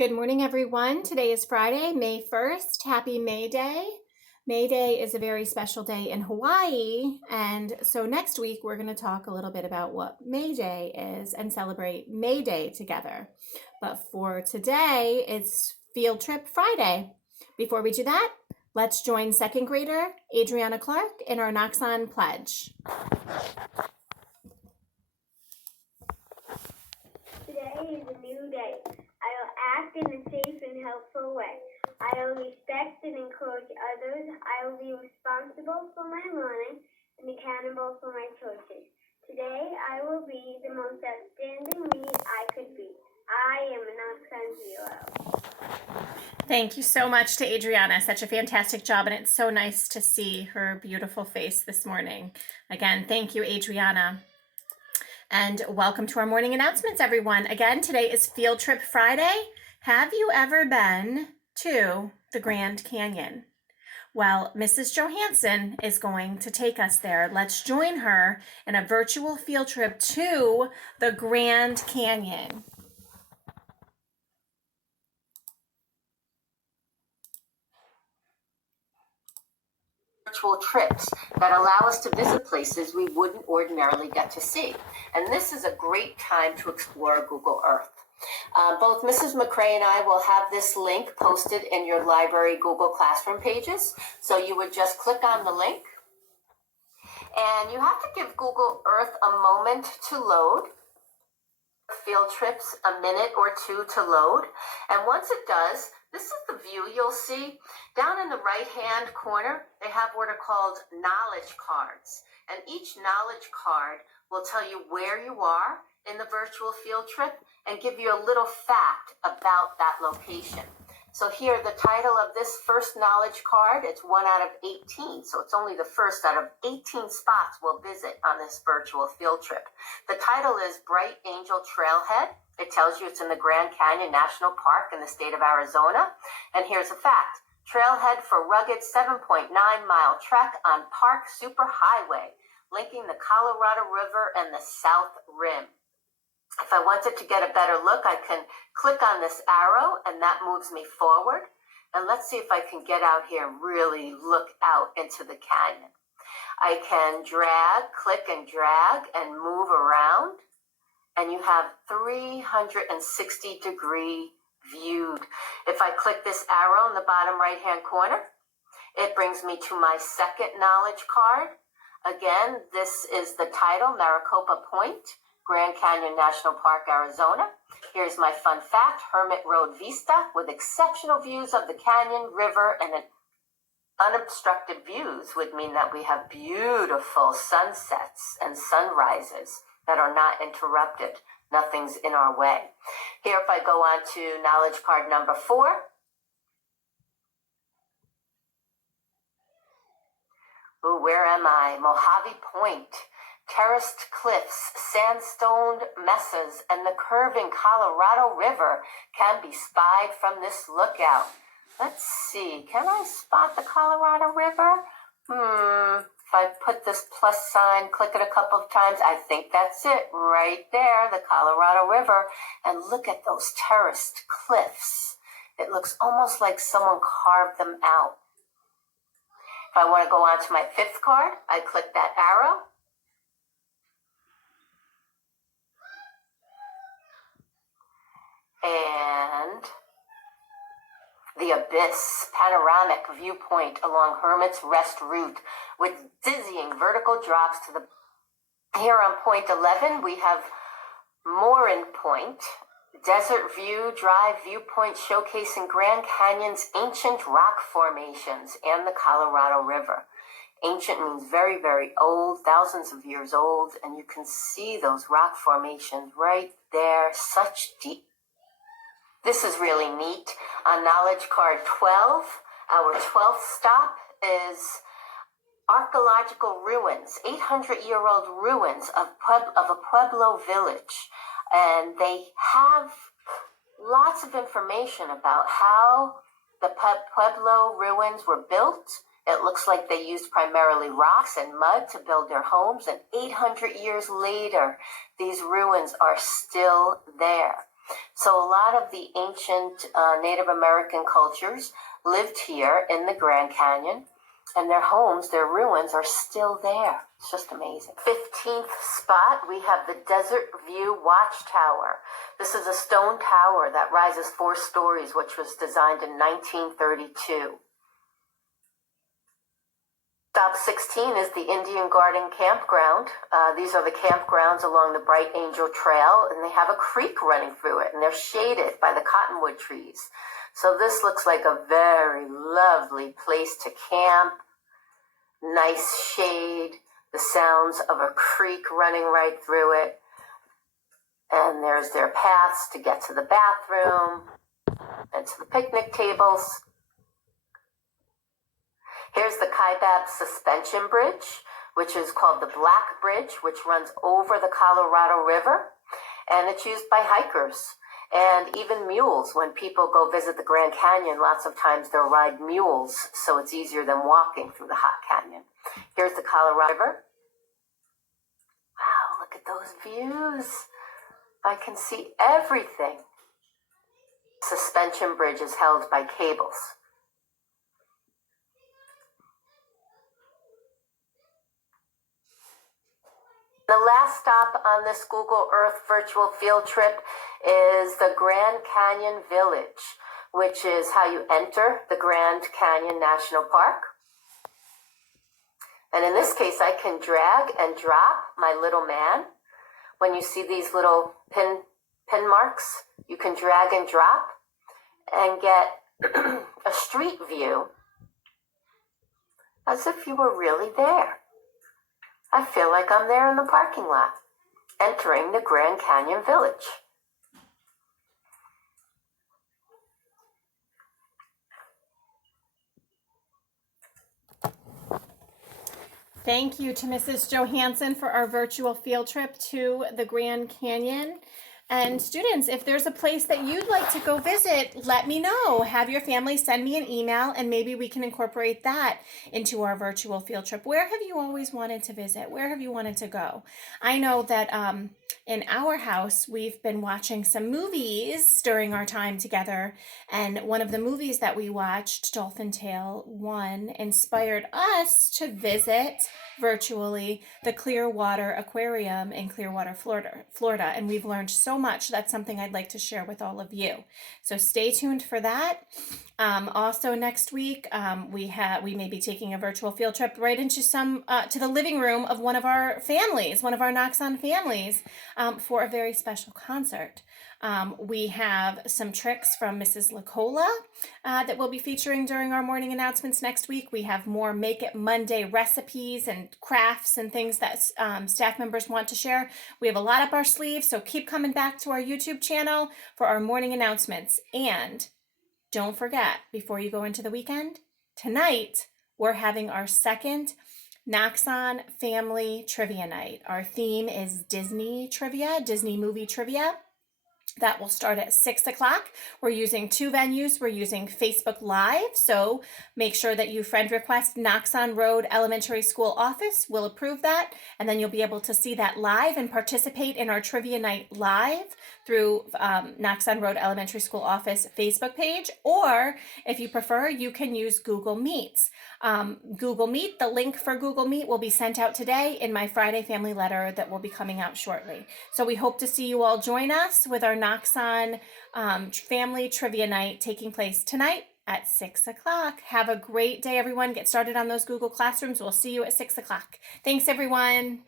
Good morning, everyone. Today is Friday, May 1st. Happy May Day. May Day is a very special day in Hawaii. And so next week, we're going to talk a little bit about what May Day is and celebrate May Day together. But for today, it's Field Trip Friday. Before we do that, let's join second grader Adriana Clark in our Noxon Pledge. Today is a new day. I will act in a safe and helpful way. I will respect and encourage others. I will be responsible for my learning and accountable for my choices. Today, I will be the most outstanding me I could be. I am a Noxon hero. Thank you so much to Adriana. Such a fantastic job, and it's so nice to see her beautiful face this morning. Again, thank you, Adriana. And welcome to our morning announcements, everyone. Again, today is Field Trip Friday. Have you ever been to the Grand Canyon? Well, Mrs. Johansson is going to take us there. Let's join her in a virtual field trip to the Grand Canyon. Virtual trips that allow us to visit places we wouldn't ordinarily get to see. And this is a great time to explore Google Earth. Both Mrs. McCrae and I will have this link posted in your library Google Classroom pages. So you would just click on the link. And you have to give Google Earth a moment to load. Field trips a minute or two to load. And once it does, this is the view you'll see. Down in the right-hand corner, they have what are called knowledge cards. And each knowledge card will tell you where you are in the virtual field trip and give you a little fact about that location. So here, the title of this first knowledge card, it's 1 out of 18. So it's only the first out of 18 spots we'll visit on this virtual field trip. The title is Bright Angel Trailhead. It tells you it's in the Grand Canyon National Park in the state of Arizona. And here's a fact. Trailhead for rugged 7.9-mile trek on Park Superhighway, linking the Colorado River and the South Rim. If I wanted to get a better look, I can click on this arrow and that moves me forward. And let's see if I can get out here and really look out into the canyon. I can drag, click and drag and move around. And you have 360-degree viewed. If I click this arrow in the bottom right-hand corner, it brings me to my second knowledge card. Again, this is the title, Maricopa Point, Grand Canyon National Park, Arizona. Here's my fun fact, Hermit Road Vista with exceptional views of the canyon, river, and an unobstructed views would mean that we have beautiful sunsets and sunrises that are not interrupted. Nothing's in our way. Here, if I go on to knowledge card number 4. Ooh, where am I? Mojave Point. Terraced cliffs, sandstone mesas, and the curving Colorado River can be spied from this lookout. Let's see, can I spot the Colorado River? If I put this plus sign, click it a couple of times, I think that's it, right there, the Colorado River. And look at those terraced cliffs. It looks almost like someone carved them out. If I want to go on to my 5th card, I click that arrow. And the Abyss panoramic viewpoint along Hermit's Rest route with dizzying vertical drops to the... Here on point 11, we have Morin Point, Desert View Drive viewpoint showcasing Grand Canyon's ancient rock formations and the Colorado River. Ancient means very, very old, thousands of years old, and you can see those rock formations right there, such deep. This is really neat. On knowledge card 12, our 12th stop is archaeological ruins, 800-year-old ruins of a Pueblo village. And they have lots of information about how the Pueblo ruins were built. It looks like they used primarily rocks and mud to build their homes. And 800 years later, these ruins are still there. So a lot of the ancient Native American cultures lived here in the Grand Canyon, and their homes, their ruins are still there. It's just amazing. 15th spot, we have the Desert View Watchtower. This is a stone tower that rises 4 stories, which was designed in 1932. Stop 16 is the Indian Garden Campground. These are the campgrounds along the Bright Angel Trail, and they have a creek running through it, and they're shaded by the cottonwood trees. So this looks like a very lovely place to camp. Nice shade, the sounds of a creek running right through it. And there's their paths to get to the bathroom and to the picnic tables. Here's the Kaibab Suspension Bridge, which is called the Black Bridge, which runs over the Colorado River, and it's used by hikers and even mules. When people go visit the Grand Canyon, lots of times they'll ride mules, so it's easier than walking through the hot canyon. Here's the Colorado River. Wow, look at those views. I can see everything. Suspension bridge is held by cables. The last stop on this Google Earth virtual field trip is the Grand Canyon Village, which is how you enter the Grand Canyon National Park. And in this case, I can drag and drop my little man. When you see these little pin marks, you can drag and drop and get a street view as if you were really there. I feel like I'm there in the parking lot, entering the Grand Canyon Village. Thank you to Mrs. Johansson for our virtual field trip to the Grand Canyon. And students, if there's a place that you'd like to go visit, let me know. Have your family send me an email, and maybe we can incorporate that into our virtual field trip. Where have you always wanted to visit? Where have you wanted to go? I know that in our house, we've been watching some movies during our time together. And one of the movies that we watched, Dolphin Tale 1, inspired us to visit virtually the Clearwater Aquarium in Clearwater, Florida. And we've learned so much. That's something I'd like to share with all of you. So stay tuned for that. Also next week, we may be taking a virtual field trip right into to the living room of one of our families, one of our Noxon families, for a very special concert. We have some tricks from Mrs. Lacola that we'll be featuring during our morning announcements next week. We have more Make It Monday recipes and crafts and things that staff members want to share. We have a lot up our sleeves, so keep coming back to our YouTube channel for our morning announcements. And don't forget, before you go into the weekend, tonight we're having our second Noxon Family Trivia Night. Our theme is Disney trivia, Disney movie trivia. That will start at 6 o'clock. We're using 2 venues. We're using Facebook Live, so make sure that you friend request Noxon Road Elementary School office. We'll approve that, and then you'll be able to see that live and participate in our Trivia Night live through Noxon Road Elementary School office Facebook page, or if you prefer, you can use Google Meets. Google Meet, the link for Google Meet will be sent out today in my Friday family letter that will be coming out shortly. So we hope to see you all join us with our Noxon Family Trivia Night taking place tonight at 6 o'clock. Have a great day, everyone. Get started on those Google Classrooms. We'll see you at 6 o'clock. Thanks, everyone.